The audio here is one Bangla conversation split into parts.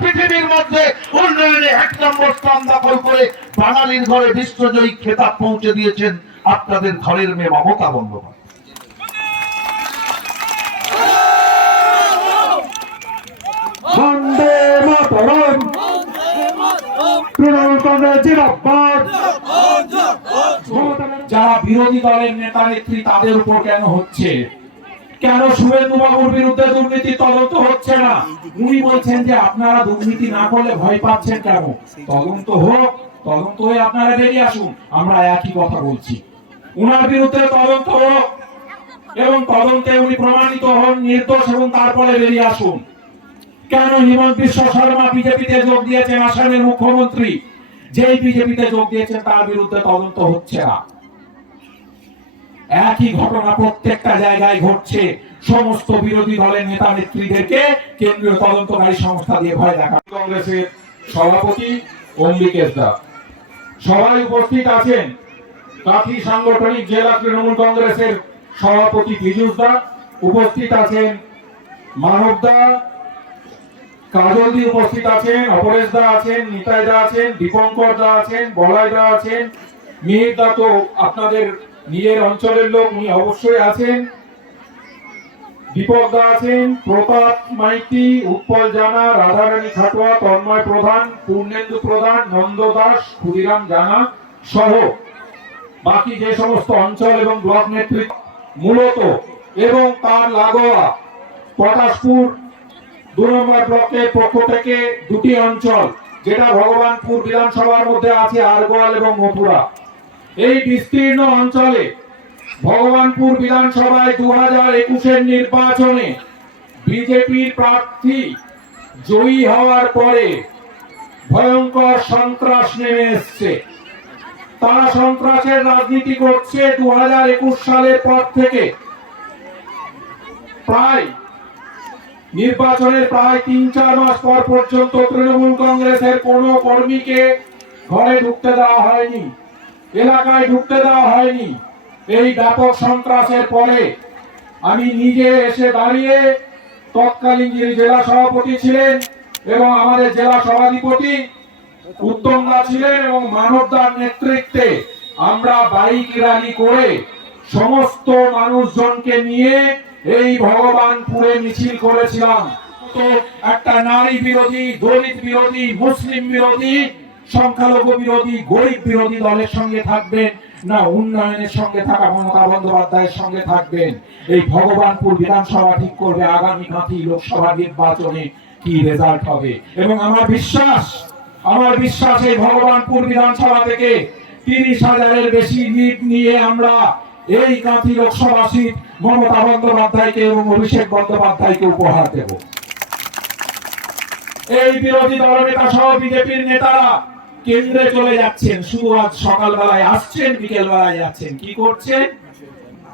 পৃথিবীর মধ্যে উন্নয়নে এক নম্বর স্থান দখল করে বাঙালির ঘরে বিশ্বজয়ী খেতাব পৌঁছে দিয়েছেন আপনাদের ঘরের মেয়ে মমতা বন্দ্যোপাধ্যায়। বন্দে মাতরম। তৃণমূল কংগ্রেস জিন্দাবাদ। যারা বিরোধী দলের নেতা নেত্রী তাদের উপর কেন হচ্ছে? কেন শুভেন্দু বাবুর বিরুদ্ধে দুর্নীতি তদন্ত হচ্ছে না? উনি বলছেন যে আপনারা দুর্নীতি না করলে ভয় পাচ্ছেন কেন? তদন্ত হোক, তদন্ত হয়ে আপনারা বেরিয়ে আসুন, আমরা একই কথা বলছি। উনার বিরুদ্ধে তদন্ত হোক, এবং তদন্তে উনি প্রমাণিত হন, নির্দোষ, এবং তারপরে বেরিয়ে আসুন। কেন হিমন্ত বিশ্ব শর্মা বিজেপিতে যোগ দিয়েছেন আসামের মুখ্যমন্ত্রী? যেই বিজেপিতে যোগ দিয়েছেন, তার বিরুদ্ধে তদন্ত হচ্ছে না। একই ঘটনা প্রত্যেকটা জায়গায় ঘটছে। সমস্ত বিরোধী দলের নেতা নেত্রীদেরকে কেন্দ্রীয় তদন্তকারী সংস্থা দিয়ে ভয় দেখা কংগ্রেসের সভাপতি অম্বিকেশ দা সবাই উপস্থিত আছেন কাঠি সাংগঠনিক জেলা তৃণমূল কংগ্রেসের সভাপতি পীযুষ দা। উপস্থিত আছেন মানব দা। কাজল দি উপস্থিত আছেন, অপরেশ দা আছেন, নিতাই দা আছেন, দীপঙ্কর দা আছেন, বলাই দা আছেন। মিহির দা তো আপনাদের নিজের অঞ্চলের লোক উনি অবশ্যই আছেন। দীপক দা আছেন, প্রতাপ মাইতি, উৎপল জানা, রাধারানী খাটোয়া, তন্ময় প্রধান, পূর্ণেন্দু প্রধান, নন্দ দাস, ক্ষুদিরাম জানা সহ বাকি যে সমস্ত অঞ্চল এবং ব্লক নেতৃত্ব মূলত এবং তার লাগোয়া পটাশপুর দু নম্বর ব্লকের পক্ষ থেকে দুটি অঞ্চল, যেটা ভগবানপুর বিধানসভার মধ্যে আছে আরগোয়াল এবং মথুরা। এই বিস্তীর্ণ অঞ্চলে ভগবানপুর বিধানসভায় দু হাজার একুশের নির্বাচনে বিজেপির প্রার্থী জয়ী হওয়ার পরে ভয়ঙ্কর সন্ত্রাস নেমে এসছে। তারা সন্ত্রাসের রাজনীতি করছে দু হাজার একুশ সালের পর থেকে। প্রায় নির্বাচনের প্রায় তিন চার মাস পর পর্যন্ত তৃণমূল কংগ্রেসের কোন কর্মীকে ঘরে ঢুকতে দেওয়া হয়নি। এলাকায় ঢুকতে দেওয়া হয়নি। এই ব্যাপক সন্ত্রাসের পরে আমি নিজে এসে দাঁড়িয়ে তৎকালীন যিনি জেলা সভাপতি ছিলেন এবং আমাদের জেলা সভাধিপতি উত্তম দা ছিলেন এবং মানবদার নেতৃত্বে আমরা বাইক র্যালি করে সমস্ত মানুষজনকে নিয়ে এই ভগবানপুরে মিছিল করেছিলাম। তো একটা নারী বিরোধী, দলিত বিরোধী, মুসলিম বিরোধী সংখ্যালঘু বিরোধী, গরিব বিরোধী দলের সঙ্গে থাকবেন না, উন্নয়নের সঙ্গে থাকা মমতা বন্দ্যোপাধ্যায়ের সঙ্গে থাকবেন। এই ভগবানপুর বিধানসভা ঠিক করবে আগামী কাঁথি লোকসভা নির্বাচনে কি রেজাল্ট হবে? এবং আমার বিশ্বাস আমার বিশ্বাস এই ভগবানপুর বিধানসভা থেকে তিরিশ হাজারের বেশি লিড নিয়ে আমরা এই কাঁথি লোকসভা সিট মমতা বন্দ্যোপাধ্যায়কে এবং অভিষেক বন্দ্যোপাধ্যায়কে উপহার দেব। এই বিরোধী দলনেতা সহ বিজেপির নেতারা কেন্দ্রে চলে যাচ্ছেন। শুধু আজ সকালবেলায় আসছেন, বিকেলবেলায় যাচ্ছেন। কি করছেন?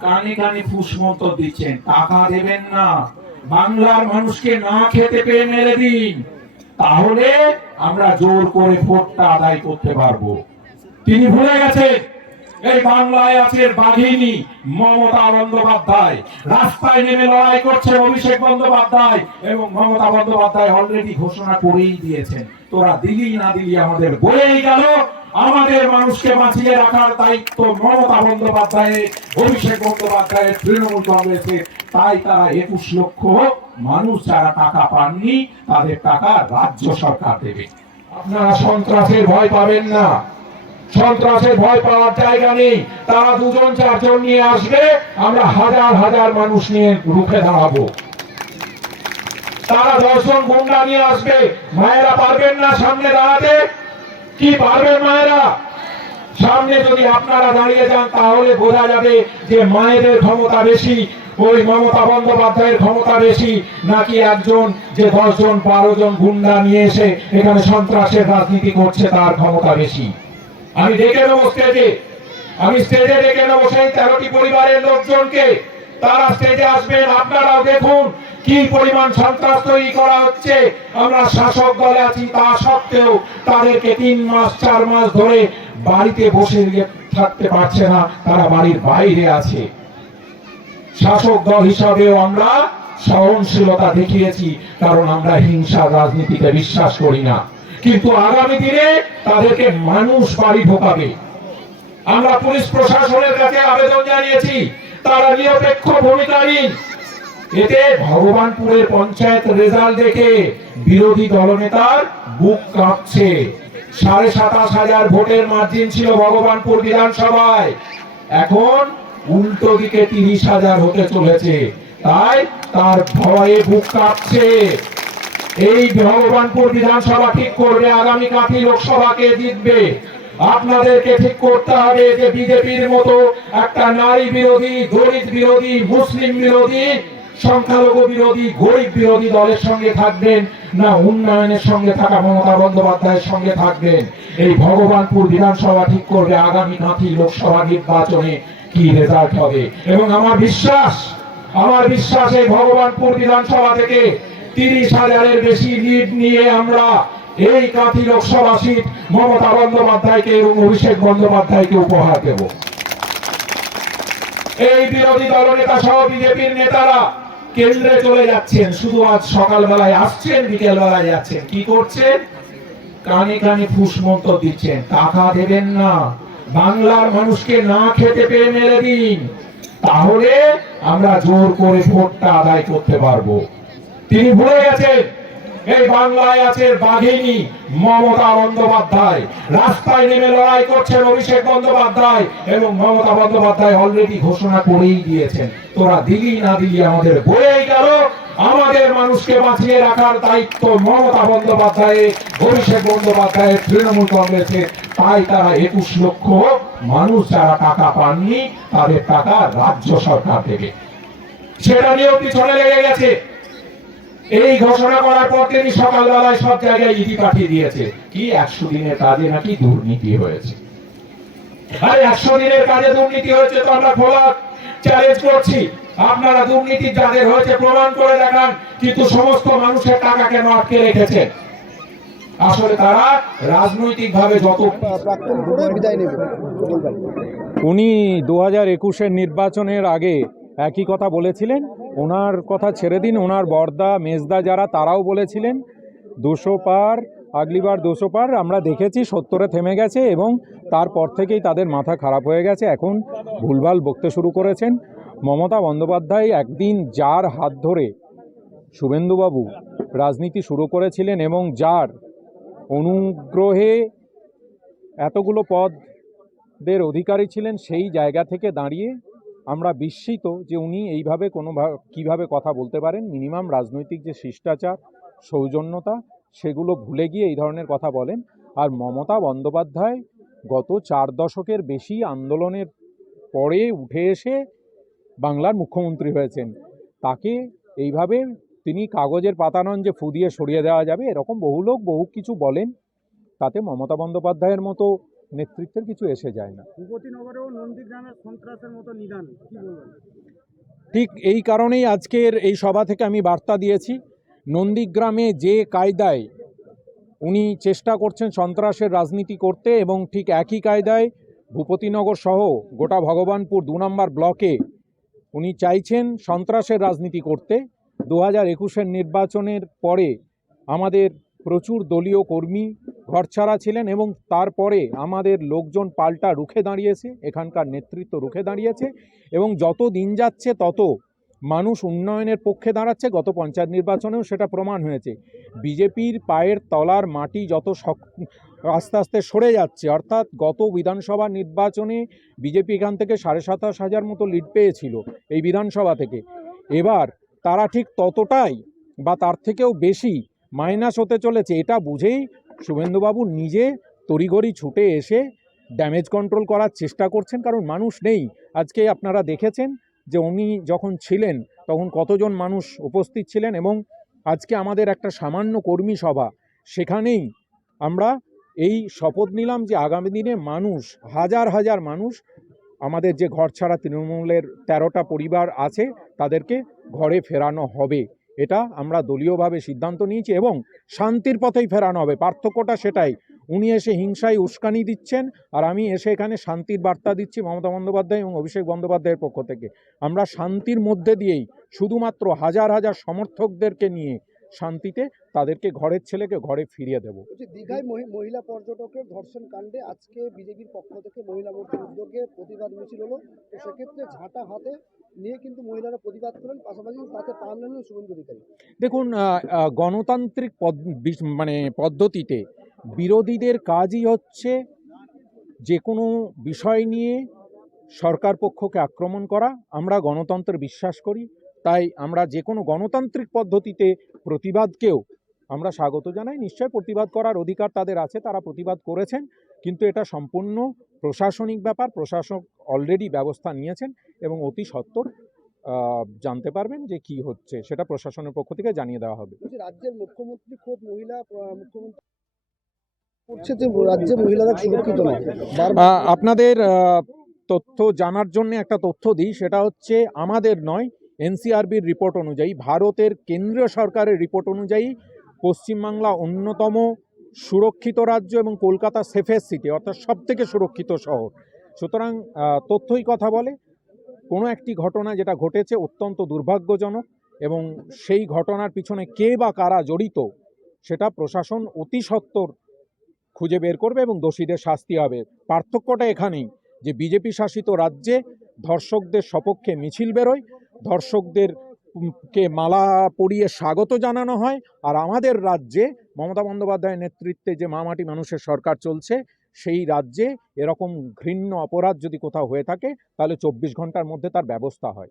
কানে কানে ফুসমন্ত দিচ্ছেন। টাকা দেবেন না। বাংলার মানুষকে না খেতে পেয়ে মেরে দিন। তাহলে আমরা জোর করে ভোটটা আদায় করতে পারব। তিনি ভুলে গেছেন। এই বাংলায় আছে বাঘিনী, মমতা বন্দ্যোপাধ্যায়। রাস্তায় নেমে লড়াই করছে অভিষেক বন্দ্যোপাধ্যায় এবং মমতা বন্দ্যোপাধ্যায় অলরেডি ঘোষণা করেই দিয়েছেন। তোরা দিলি না দিলি আমাদের বলেই গেল, আমাদের মানুষকে বাঁচিয়ে রাখার দায়িত্ব মমতা বন্দ্যোপাধ্যায়ের অভিষেক বন্দ্যোপাধ্যায়ের তৃণমূল কংগ্রেসের। তাই তারা একুশ লক্ষ মানুষ যারা টাকা পাননি, তাদের টাকা রাজ্য সরকার দেবে। আপনারা সন্ত্রাসের ভয় পাবেন না। সন্ত্রাসের ভয় পাওয়ার জায়গা নেই। তারা দুজন, চারজন নিয়ে আসবে। আমরা হাজার হাজার মানুষ নিয়ে রুখে দাঁড়াবো। তারা দর্শন গুন্ডা নিয়ে আসবে। মায়েরা পারবেন না সামনে দাঁড়াতে? কি পারবেন মায়েরা? সামনে যদি আপনারা দাঁড়িয়ে যান, তাহলে বোঝা যাবে যে মায়েদের ক্ষমতা বেশি, ওই মমতা বন্দ্যোপাধ্যায়ের ক্ষমতা বেশি, নাকি একজন, যে দশজন, বারো জন গুন্ডা নিয়ে এসে এখানে সন্ত্রাসের রাজনীতি করছে, তার ক্ষমতা বেশি। আমি ডেকে নেব স্টেজে আমি স্টেজে ডেকে নেব সেই তেরোটি পরিবারের লোকজনকে। তারা স্টেজে আসবেন, আপনারাও দেখুন কি পরিমাণ সন্ত্রাস তৈরি করা হচ্ছে। আমরা শাসক দলে আছি, তা সত্ত্বেও তাদেরকে তিন মাস, চার মাস ধরে বাড়িতে বসে থাকতে পারছে না। তারা বাড়ির বাইরে আছে। শাসক দল হিসাবেও আমরা সহনশীলতা দেখিয়েছি, কারণ আমরা হিংসার রাজনীতিতে বিশ্বাস করি না। কিন্তু আগামী দিনে তাদেরকে মানুষ বাড়ি ঢোকাবে। আমরা পুলিশ প্রশাসনের কাছে আবেদন জানিয়েছি, তারা নিরপেক্ষ ভূমিকা নিন। এতে ভগবানপুরের পঞ্চায়েত রেজাল্ট দেখে বিরোধী দলনেতার বুক কাঁপছে। সাড়ে সাতাশ হাজার ভোটের মার্জিন ছিল ভগবানপুর বিধানসভায়। এখন উল্টো দিকে তিরিশ হাজার হতে চলেছে। তাই তার ভয়ে বুক কাঁপছে। এই ভগবানপুর বিধানসভা ঠিক করবে আগামী কাঠি লোকসভাকে জিতবে? আপনাদেরকে ঠিক করতে হবে যে বিজেপির মতো একটা নারী বিরোধী, দলিত বিরোধী, মুসলিম বিরোধী, সংখ্যালঘু বিরোধী, গরিব বিরোধী দলের সঙ্গে থাকবেন না উন্নয়নের সঙ্গে থাকা মমতা বন্দ্যোপাধ্যায়ের সঙ্গে থাকবেন? এই ভগবানপুর বিধানসভা ঠিক করবে আগামী কাঁথি লোকসভা নির্বাচনে কি রেজাল্ট হবে? এবং আমার বিশ্বাস আমার বিশ্বাস এই ভগবানপুর বিধানসভা থেকে তিরিশ হাজারের বেশি লিড নিয়ে আমরা এই কাঁথি লোকসভা সিট মমতা বন্দ্যোপাধ্যায়কে এবং অভিষেক বন্দ্যোপাধ্যায়কে উপহার দেব। এই বিরোধী সহ বিজেপির নেতারা কেন্দ্রে চলে যাচ্ছেন, শুধু আজ সকালবেলায় আসছেন বিকেল বেলায় যাচ্ছেন। কি করছেন? কানে কানে ফুসমন্ত দিচ্ছেন, টাকা দেবেন না। বাংলার মানুষকে না খেতে পেয়ে মেরে দিন, তাহলে আমরা জোর করে ভোটটা আদায় করতে পারব। তিনি ভুলে গেছেন। এই বাংলায় আছে বাঘিনী মমতা বন্দ্যোপাধ্যায়। রাস্তায় নেমে লড়াই করছেন অভিষেক বন্দ্যোপাধ্যায় এবং মমতা বন্দ্যোপাধ্যায় অলরেডি ঘোষণা করেই দিয়েছেন। তোরা দিলি না দিলি আমাদের বয়েই গেল। আমাদের মানুষকে বাঁচিয়ে রাখার দায়িত্ব মমতা বন্দ্যোপাধ্যায়ের, অভিষেক বন্দ্যোপাধ্যায়ের, তৃণমূল কংগ্রেসের। তাই তারা একুশ লক্ষ মানুষ যারা টাকা পাননি, তাদের টাকা রাজ্য সরকার দেবে। সেটা নিয়েও পিছনে লেগে গেছে। এই ঘোষণা করার পর তিনি সকালবেলায় সব জায়গায় ইডি পাঠিয়ে দিয়েছে। কি একশো দিনের কাজে নাকি দুর্নীতি হয়েছে? আরে একশো দিনের কাজে দুর্নীতি হয়েছে তো আমরা খোলা চ্যালেঞ্জ করছি। আপনারা দুর্নীতি যাদের হয়েছে প্রমাণ করে দেখান, কিন্তু সমস্ত মানুষের টাকা কেন আটকে রেখেছেন আসলে তারা রাজনৈতিক ভাবে যত উনি দু হাজার একুশের নির্বাচনের আগে একই কথা বলেছিলেন। ওনার কথা ছেড়ে দিন, ওনার বর্দা, মেজদা যারা, তারাও বলেছিলেন, দুশো পার, আগলিবার দুশো পার, আমরা দেখেছি সত্তরে থেমে গেছে এবং তারপর থেকেই তাদের মাথা খারাপ হয়ে গেছে। এখন ভুলভাল বকতে শুরু করেছেন। মমতা বন্দ্যোপাধ্যায় একদিন যার হাত ধরে শুভেন্দুবাবু রাজনীতি শুরু করেছিলেন এবং যার অনুগ্রহে এতগুলো পদদের অধিকারী ছিলেন সেই জায়গা থেকে দাঁড়িয়ে আমরা বিস্মিত যে উনি এইভাবে কোনো কীভাবে কথা বলতে পারেন, মিনিমাম রাজনৈতিক যে শিষ্টাচার, সৌজন্যতা, সেগুলো ভুলে গিয়ে এই ধরনের কথা বলেন। আর মমতা বন্দ্যোপাধ্যায় গত চার দশকের বেশি আন্দোলনের পরে উঠে এসে বাংলার মুখ্যমন্ত্রী হয়েছেন। তাকে এইভাবে তিনি কাগজের পাতা নন যে ফু দিয়ে সরিয়ে দেওয়া যাবে, এরকম বহু লোক বহু কিছু বলেন। তাতে মমতা বন্দ্যোপাধ্যায়ের মতো নেতৃত্বের কিছু এসে যায় না। ভূপতিনগরেও নন্দীগ্রামের সন্ত্রাসের মতো নিদান কি বলবেন? ঠিক এই কারণেই আজকের এই সভা থেকে আমি বার্তা দিয়েছি নন্দীগ্রামে যে কায়দায় উনি চেষ্টা করছেন সন্ত্রাসের রাজনীতি করতে এবং ঠিক একই কায়দায় ভূপতিনগর সহ গোটা ভগবানপুর দু নম্বর ব্লকে উনি চাইছেন সন্ত্রাসের রাজনীতি করতে। দু হাজার একুশের নির্বাচনের পরে আমাদের প্রচুর দলীয় কর্মী ঘরছাড়া ছিলেন এবং তারপরে আমাদের লোকজন পাল্টা রুখে দাঁড়িয়েছে, এখানকার নেতৃত্ব রুখে দাঁড়িয়েছে এবং যত দিন যাচ্ছে তত মানুষ উন্নয়নের পক্ষে দাঁড়াচ্ছে, গত পঞ্চায়েত নির্বাচনেও সেটা প্রমাণ হয়েছে। বিজেপির পায়ের তলার মাটি যত আস্তে আস্তে সরে যাচ্ছে, অর্থাৎ গত বিধানসভা নির্বাচনে বিজেপি এখান থেকে সাড়ে সাতাশ হাজার মতো লিড পেয়েছিল এই বিধানসভা থেকে। এবার তারা ঠিক ততটাই বা তার থেকেও বেশি মাইনাস হতে চলেছে, এটা বুঝেই শুভেন্দুবাবু নিজে তড়িঘড়ি ছুটে এসে ড্যামেজ কন্ট্রোল করার চেষ্টা করছেন, কারণ মানুষ নেই। আজকে আপনারা দেখেছেন যে উনি যখন ছিলেন, তখন কতজন মানুষ উপস্থিত ছিলেন এবং আজকে আমাদের একটা সামান্য কর্মী সভা, সেখানেই আমরা এই শপথ নিলাম যে আগামী দিনে মানুষ, হাজার হাজার মানুষ আমাদের যে ঘর ছাড়া তৃণমূলের তেরোটা পরিবার আছে, তাদেরকে ঘরে ফেরানো হবে। এটা আমরা দলীয়ভাবে সিদ্ধান্ত নিয়েছি এবং শান্তির পথেই ফেরানো হবে। পার্থক্যটা সেটাই। উনি এসে হিংসায় উস্কানি দিচ্ছেন আর আমি এসে এখানে শান্তির বার্তা দিচ্ছি মমতা বন্দ্যোপাধ্যায় এবং অভিষেক বন্দ্যোপাধ্যায়ের পক্ষ থেকে। আমরা শান্তির মধ্যে দিয়েই শুধুমাত্র হাজার হাজার সমর্থকদেরকে নিয়ে শান্তিতে তাদেরকে ঘরের ছেলেকে ঘরে ফিরিয়ে দেব। দীঘায় মহি- মহিলা পর্যটকের ধর্ষণ কাণ্ডে আজকে বিজেপির পক্ষ থেকে মহিলা মোর্চার উদ্যোগে প্রতিবাদ মিছিল হলো। তো সেক্ষেত্রে ঝাঁটা হাতে নিয়ে কিন্তু মহিলারা প্রতিবাদ করেন পাশাপাশি তাতে নেন শুভেন্দু অধিকারী। দেখুন গণতান্ত্রিক পদ মানে পদ্ধতিতে বিরোধীদের কাজই হচ্ছে যে কোনো বিষয় নিয়ে সরকার পক্ষকে আক্রমণ করা। আমরা গণতন্ত্রে বিশ্বাস করি তাই আমরা যে কোনো গণতান্ত্রিক পদ্ধতিতে প্রতিবাদকেও আমরা স্বাগত জানাই। নিশ্চয় প্রতিবাদ করার অধিকার তাদের আছে তারা প্রতিবাদ করেছেন কিন্তু এটা সম্পূর্ণ প্রশাসনিক ব্যাপার। প্রশাসক অলরেডি ব্যবস্থা নিয়েছেন এবং অতি সত্বর আহ, জানতে পারবেন যে কি হচ্ছে সেটা প্রশাসনের পক্ষ থেকে জানিয়ে দেওয়া হবে। রাজ্যের মুখ্যমন্ত্রী খোদ মহিলা মুখ্যমন্ত্রী রাজ্যে মহিলারা সুরক্ষিত নয়। আপনাদের তথ্য জানার জন্য একটা তথ্য দিই সেটা হচ্ছে আমাদের নয় এনসিআরবির রিপোর্ট অনুযায়ী ভারতের কেন্দ্রীয় সরকারের রিপোর্ট অনুযায়ী পশ্চিমবাংলা অন্যতম সুরক্ষিত রাজ্য এবং কলকাতা সেফেস্ট সিটি, অর্থাৎ সবথেকে সুরক্ষিত শহর। সুতরাং তথ্যই কথা বলে, কোনো একটি ঘটনা যেটা ঘটেছে অত্যন্ত দুর্ভাগ্যজনক এবং সেই ঘটনার পিছনে কে বা কারা জড়িত, সেটা প্রশাসন অতি সত্বর খুঁজে বের করবে এবং দোষীদের শাস্তি হবে। পার্থক্যটা এখানেই, যে বিজেপি শাসিত রাজ্যে ধর্ষকদের সপক্ষে মিছিল বেরোয় ধর্ষকদের উম, কে মালা পরিয়ে স্বাগত জানানো হয়। আর আমাদের রাজ্যে মমতা বন্দ্যোপাধ্যায়ের নেতৃত্বে যে মামাটি মানুষের সরকার চলছে সেই রাজ্যে এরকম ঘৃণ্য অপরাধ যদি কোথাও হয়ে থাকে তাহলে চব্বিশ ঘণ্টার মধ্যে তার ব্যবস্থা হয়।